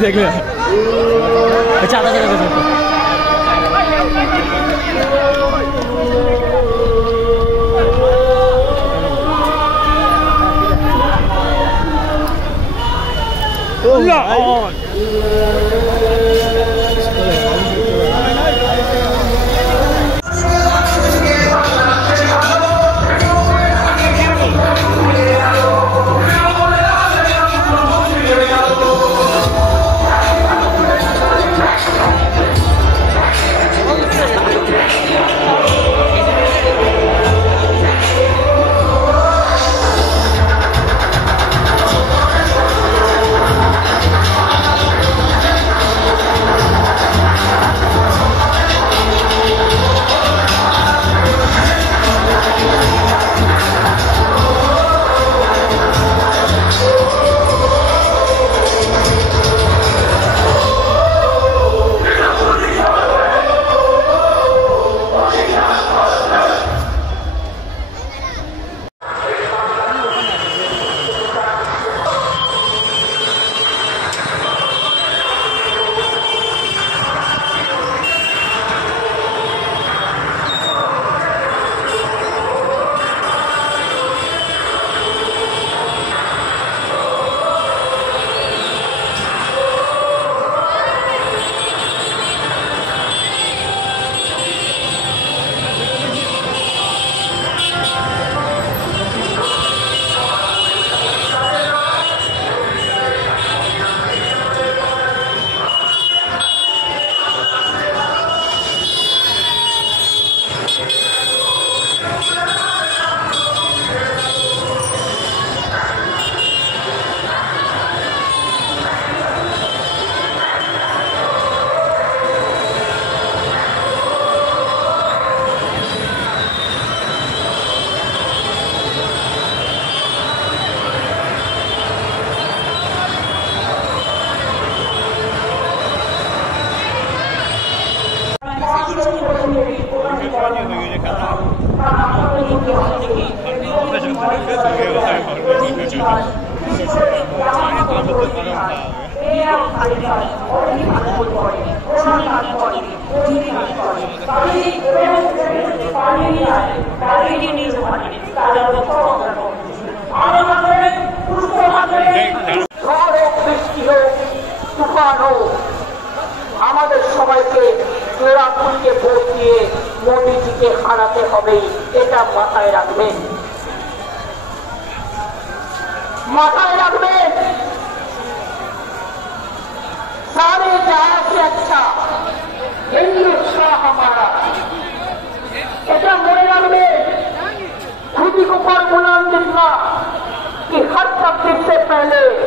देख ले अच्छा आता चला আমাদের সবাইকে জোড়াফুলকে ভোট দিয়ে মোদিজিকে হারাতে হবে, এটা মাথায় রাখবেন, মাথায় রাখবেন। सारे जहां से अच्छा हिंदुस्तान हमारा, এটা মনে রাখবেন। खुद को फॉर्मूला मिलना कि हर तकलीफ से पहले